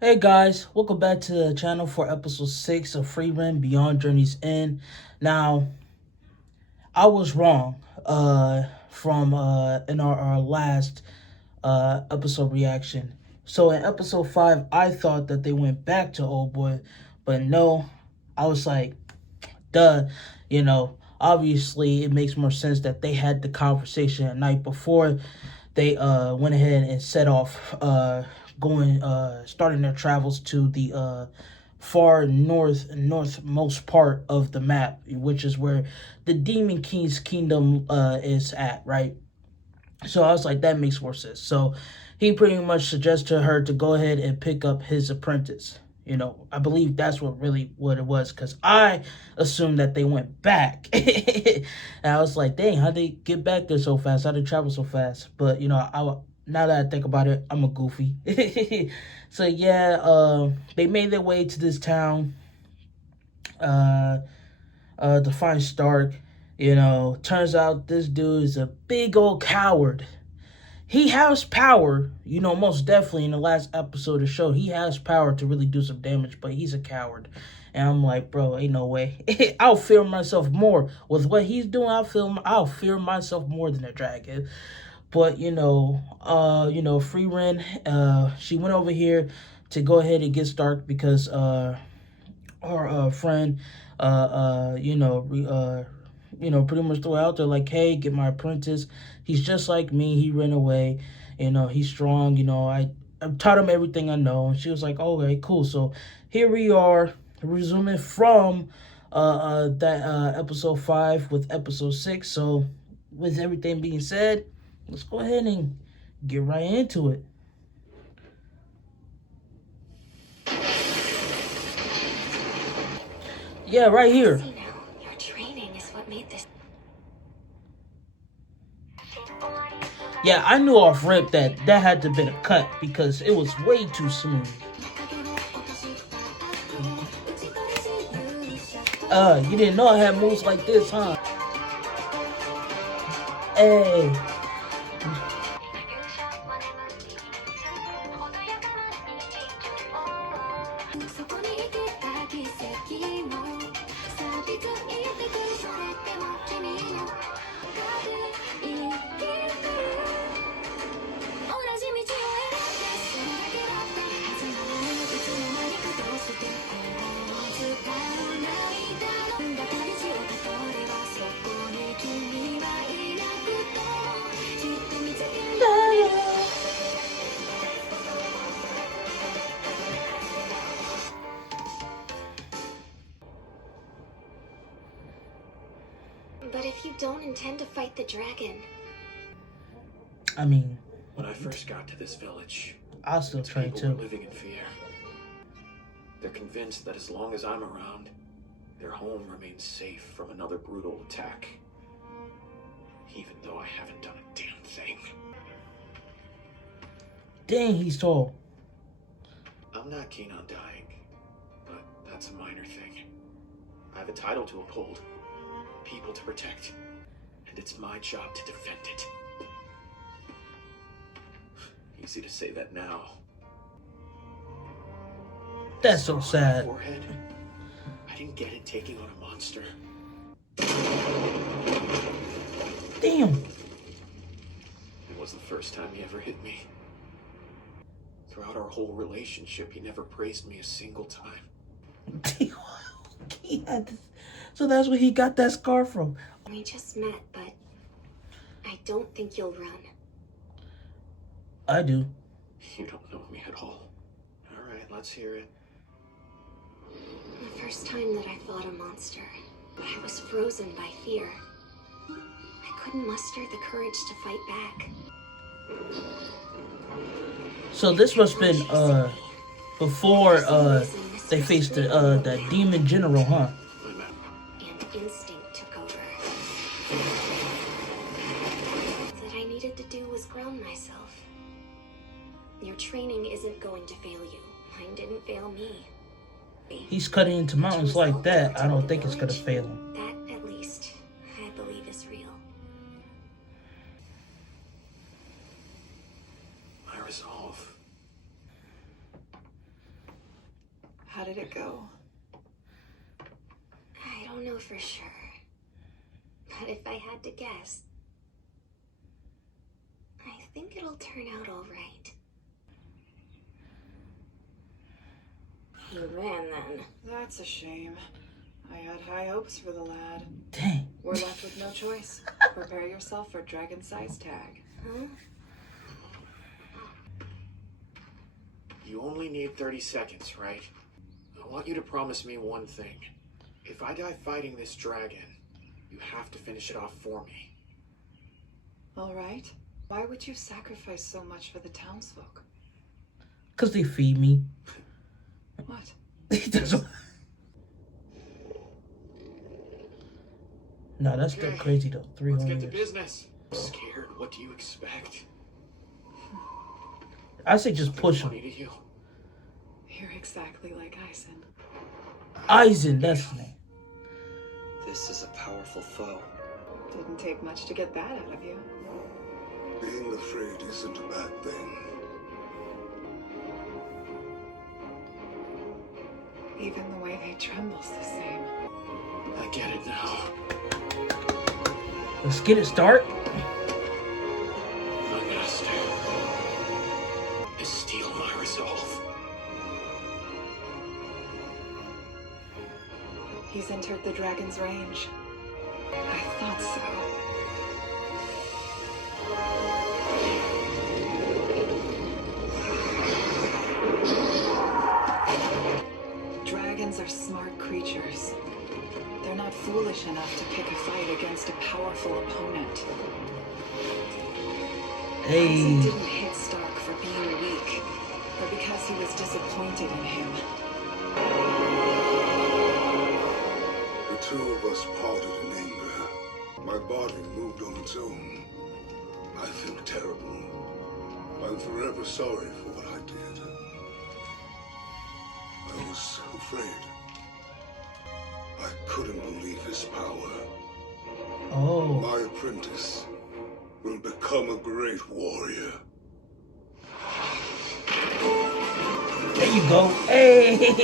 Hey guys, welcome back to the channel for episode 6 of Frieren Beyond Journey's End. Now, I was wrong from in our last episode reaction. So in episode 5, I thought that they went back to Old Boy, but no, I was like, duh, obviously it makes more sense that they had the conversation at night before they went ahead and set off going starting their travels to the far northmost part of the map, which is where the Demon King's kingdom is at, right? So I was like, that makes more sense. So he pretty much suggests to her to go ahead and pick up his apprentice. I believe that's what it was, because I assumed that they went back. And I was like, dang, how'd they get back there so fast? How'd they travel so fast? But, now that I think about it, I'm a goofy. So, yeah, they made their way to this town uh, to find Stark. Turns out this dude is a big old coward. He has power, most definitely in the last episode of the show. He has power to really do some damage, but he's a coward. And I'm like, bro, ain't no way. I'll fear myself more with what he's doing. I'll fear myself more than a dragon. But Frieren, she went over here to go ahead and get Stark because her friend, pretty much threw out there like, hey, get my apprentice. He's just like me. He ran away. He's strong. I taught him everything I know. And she was like, okay, cool. So here we are, resuming from that episode 5 with episode 6. So with everything being said, let's go ahead and get right into it. Yeah, right here. Your training is what made this. Yeah, I knew off rip that had to have been a cut because it was way too smooth. You didn't know I had moves like this, huh? Hey. But if you don't intend to fight the dragon... I mean... When I first got to this village, I'll still train people too. were living in fear. They're convinced that as long as I'm around, their home remains safe from another brutal attack. Even though I haven't done a damn thing. Dang, he's tall. I'm not keen on dying, but that's a minor thing. I have a title to uphold, people to protect, and it's my job to defend it. Easy to say that now. That's so sad. Forehead, I didn't get it taking on a monster. Damn. It was the first time he ever hit me. Throughout our whole relationship, he never praised me a single time. So that's where he got that scar from. We just met, but I don't think you'll run. I do. You don't know me at all. All right, let's hear it. The first time that I fought a monster, I was frozen by fear. I couldn't muster the courage to fight back. So this must have been before they faced that demon general, huh? And instinct took over. What I needed to do was ground myself. Your training isn't going to fail you. Mine didn't fail me. He's cutting into mountains like that. I don't think it's gonna fail him. That, at least, I believe is real. My resolve. How did it go? I don't know for sure. But if I had to guess, I think it'll turn out all right. He ran then. That's a shame. I had high hopes for the lad. Dang. We're left with no choice. Prepare yourself for dragon-size tag. Huh? You only need 30 seconds, right? I want you to promise me one thing. If I die fighting this dragon, you have to finish it off for me. All right. Why would you sacrifice so much for the townsfolk? Because they feed me. What? No, that's still Okay, crazy though. 3 Let's whole get to years. business. Scared? What do you expect? I say just Something push him. funny to you? You're exactly like Eisen. Eisen, that's his name. This is a powerful foe. Didn't take much to get that out of you. Being afraid isn't a bad thing. Even the way they tremble's the same. I get it now. Let's get it start. My master is steel my resolve. He's entered the dragon's range. I thought so. Dragons are smart creatures. They're not foolish enough to pick a fight against a powerful opponent. Eisen Hey. didn't hit Stark for being weak, but because he was disappointed in him. The two of us parted in anger. My body moved on its own. I feel terrible. I'm forever sorry for what I did. I was afraid. I couldn't believe his power. Oh. My apprentice will become a great warrior. There you go. Hey.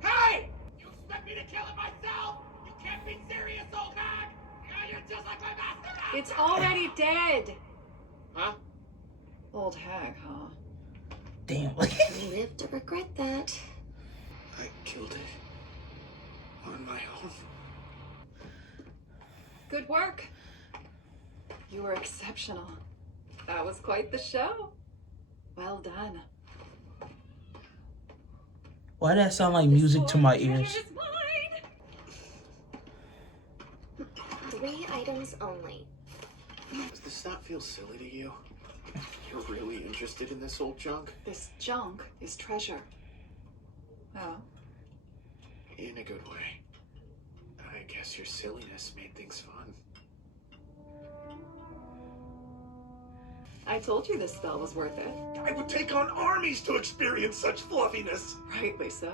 Hey! You expect me to kill it myself? You can't be serious, old man! You're just like my master now! It's already dead! Huh? Old hag, huh? Damn. You live to regret that. I killed it. On my own. Good work. You were exceptional. That was quite the show. Well done. Why that sound like music to my ears? Treasure is mine. 3 items only. Does this not feel silly to you? You're really interested in this old junk? This junk is treasure. Oh, In a good way. I guess your silliness made things fun. I told you this spell was worth it. I would take on armies to experience such fluffiness. Rightly so.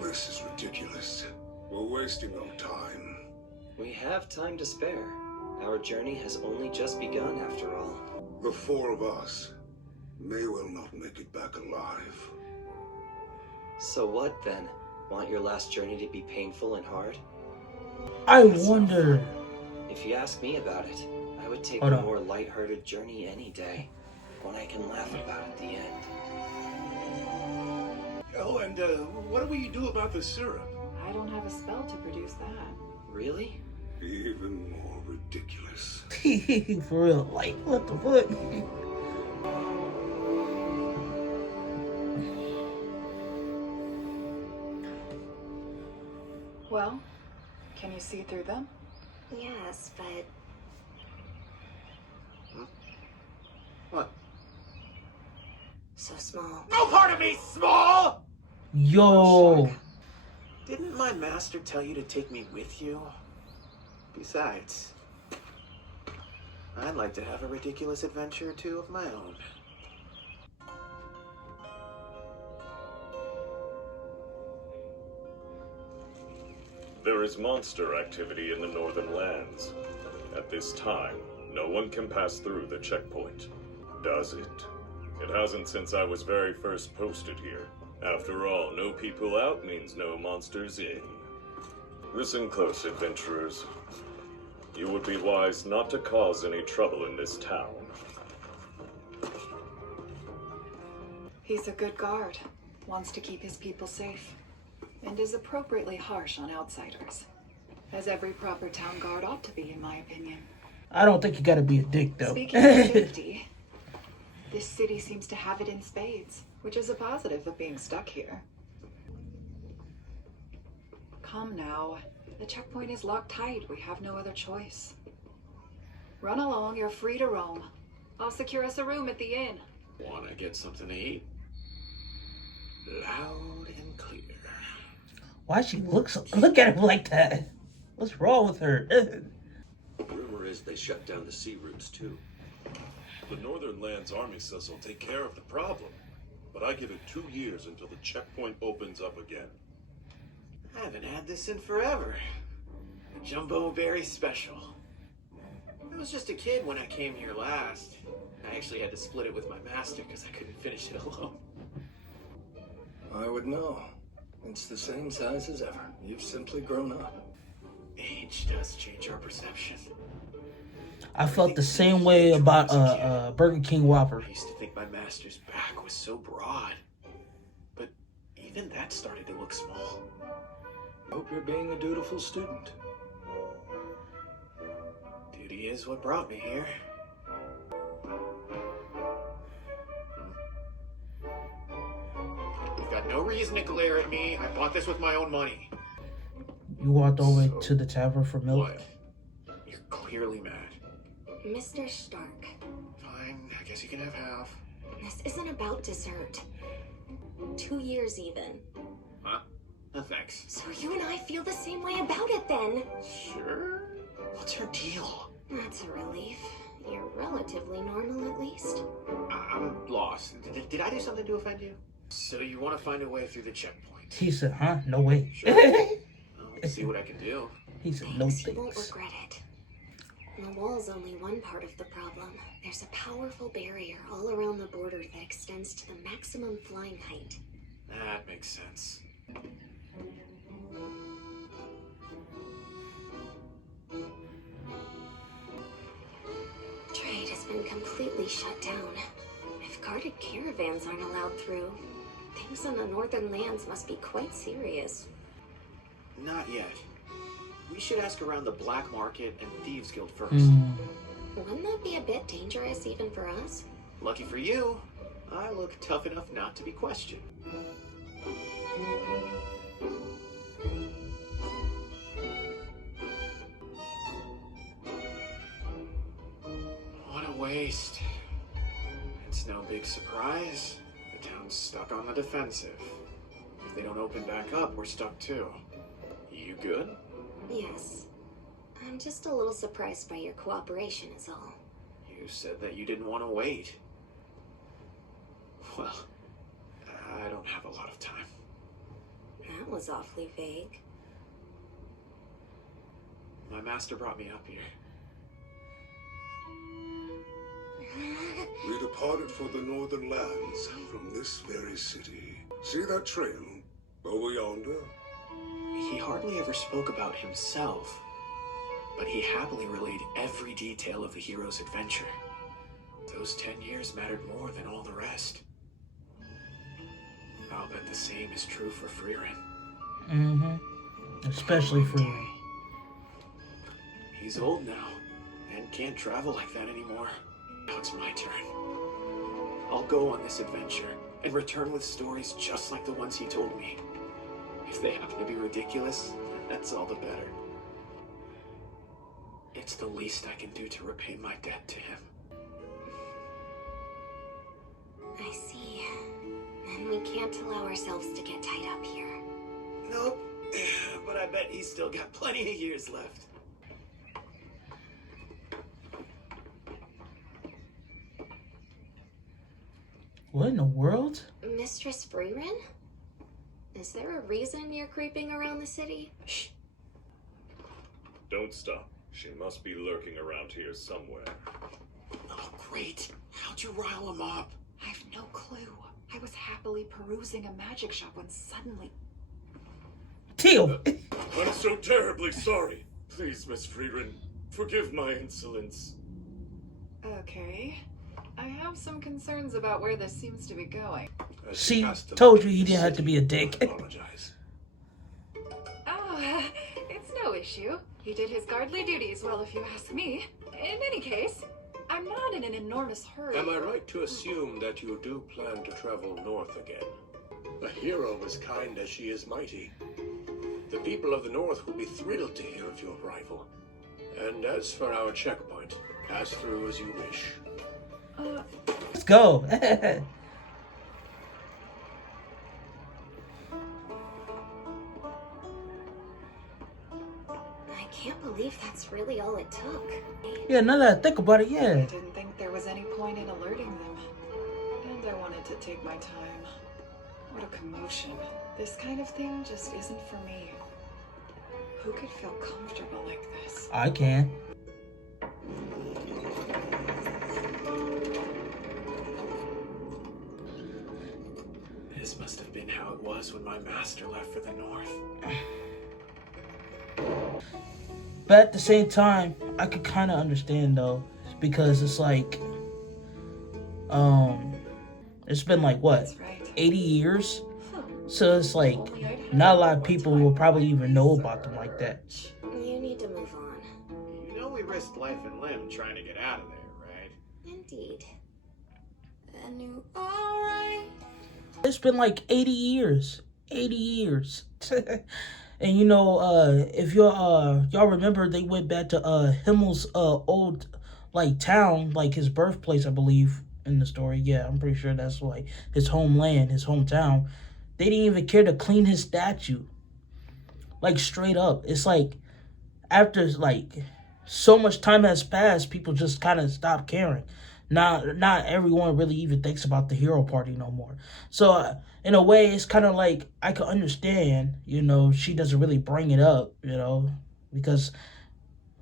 This is ridiculous. We're wasting our time. We have time to spare. Our journey has only just begun, after all. The 4 of us may well not make it back alive. So what, then? Want your last journey to be painful and hard? I wonder. If you ask me about it, I would take Hold a on. more lighthearted journey any day. One I can laugh about at the end. Oh, and what do we do about the syrup? I don't have a spell to produce that. Really? Even more ridiculous. For real. Like, what the fuck? Well, can you see through them? Yes, but What? so small. No part of me small! Yo. Didn't my master tell you to take me with you? Besides, I'd like to have a ridiculous adventure or two of my own. There is monster activity in the northern lands. At this time, no one can pass through the checkpoint. Does it? It hasn't since I was very first posted here. After all, no people out means no monsters in. Listen close, adventurers. You would be wise not to cause any trouble in this town. He's a good guard, wants to keep his people safe, and is appropriately harsh on outsiders. As every proper town guard ought to be, in my opinion. I don't think you gotta be a dick, though. Speaking of safety, this city seems to have it in spades, which is a positive of being stuck here. Come now. The checkpoint is locked tight. We have no other choice. Run along. You're free to roam. I'll secure us a room at the inn. Wanna get something to eat? Loud and clear. Why she look at him like that? What's wrong with her? Rumor is they shut down the sea routes too. The Northern Lands Army says they'll take care of the problem, but I give it 2 years until the checkpoint opens up again. I haven't had this in forever. A jumbo berry special. I was just a kid when I came here last. I actually had to split it with my master because I couldn't finish it alone. I would know. It's the same size as ever. You've simply grown up. Age does change our perception. I felt the same way about Burger King Whopper. I used to think my master's back was so broad. But even that started to look small. Hope you're being a dutiful student. Duty is what brought me here. You've got no reason to glare at me. I bought this with my own money. You walked all the way to the tavern for milk? What? You're clearly mad. Mr. Stark, Fine, I guess you can have half. this isn't about dessert. 2 years even. Huh? No thanks. So you and I feel the same way about it then. Sure? What's her deal? That's a relief. You're relatively normal at least. I'm lost. Did I do something to offend you? So you want to find a way through the checkpoint? He said, huh? No way. Sure. I'll see what I can do. He said, no You won't thanks. regret it. The wall's only one part of the problem. There's a powerful barrier all around the border that extends to the maximum flying height. That makes sense. Trade has been completely shut down. If guarded caravans aren't allowed through, things in the northern lands must be quite serious. Not yet. We should ask around the black market and thieves guild first. Wouldn't that be a bit dangerous even for us? Lucky for you, I look tough enough not to be questioned. What a waste. It's no big surprise. The town's stuck on the defensive. If they don't open back up, we're stuck too. You good? Yes. I'm just a little surprised by your cooperation is all. You said that you didn't want to wait. Well, I don't have a lot of time. That was awfully vague. My master brought me up here. We departed for the Northern Lands from this very city. See that trail over yonder? He hardly ever spoke about himself, but he happily relayed every detail of the hero's adventure. Those 10 years mattered more than all the rest. I'll bet the same is true for Frieren. Especially for me. He's old now, and can't travel like that anymore. Now it's my turn. I'll go on this adventure, and return with stories just like the ones he told me. If they happen to be ridiculous, that's all the better. It's the least I can do to repay my debt to him. I see. And we can't allow ourselves to get tied up here. Nope, but I bet he's still got plenty of years left. What in the world? Mistress Frieren? Is there a reason you're creeping around the city? Shh. Don't stop. She must be lurking around here somewhere. Oh, great. How'd you rile him up? I've no clue. I was happily perusing a magic shop when suddenly... Teal! I'm so terribly sorry. Please, Miss Frieren, forgive my insolence. Okay. I have some concerns about where this seems to be going. She told you he didn't have to be a dick. I apologize. Oh, it's no issue. He did his guardly duties well, if you ask me. In any case, I'm not in an enormous hurry. Am I right to assume that you do plan to travel north again? A hero as kind as she is mighty. The people of the north will be thrilled to hear of your arrival. And as for our checkpoint, pass through as you wish. Let's go. I can't believe that's really all it took. Yeah, now that I think about it, I yeah. didn't think there was any point in alerting them. And I wanted to take my time. What a commotion. This kind of thing just isn't for me. Who could feel comfortable like this? I can. This must have been how it was when my master left for the north. But at the same time, I could kind of understand though, because it's like, it's been like what, That's right. 80 years? So it's like, not a lot of people will probably even know about them like that. You need to move on. You know we risked life and limb trying to get out of there, right? Indeed. And you alright? It's been like 80 years. 80 years. And you know, if y'all remember, they went back to Himmel's old like town, like his birthplace, I believe, in the story. Yeah, I'm pretty sure that's like his homeland, his hometown. They didn't even care to clean his statue. Like straight up. It's like after like so much time has passed, people just kind of stopped caring. Not everyone really even thinks about the hero party no more. So in a way, it's kind of like I could understand, you know, she doesn't really bring it up, you know, because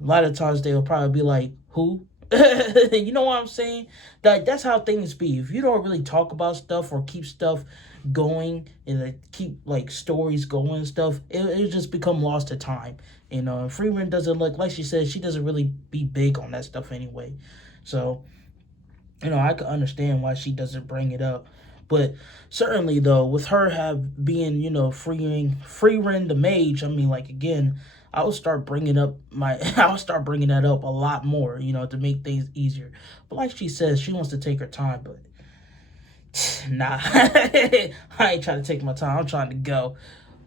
a lot of times they'll probably be like, who? You know what I'm saying? That's how things be. If you don't really talk about stuff or keep stuff going and like, keep like stories going and stuff, it'll just become lost to time. You know, and Frieren doesn't look, like she said, she doesn't really be big on that stuff anyway. So, you know, I can understand why she doesn't bring it up. But certainly, though, with her being, you know, Frieren the mage, I mean, like, again, I'll start bringing that up a lot more, you know, to make things easier. But like she says, she wants to take her time, but nah, I ain't trying to take my time. I'm trying to go.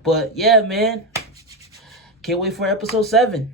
But yeah, man, can't wait for episode 7.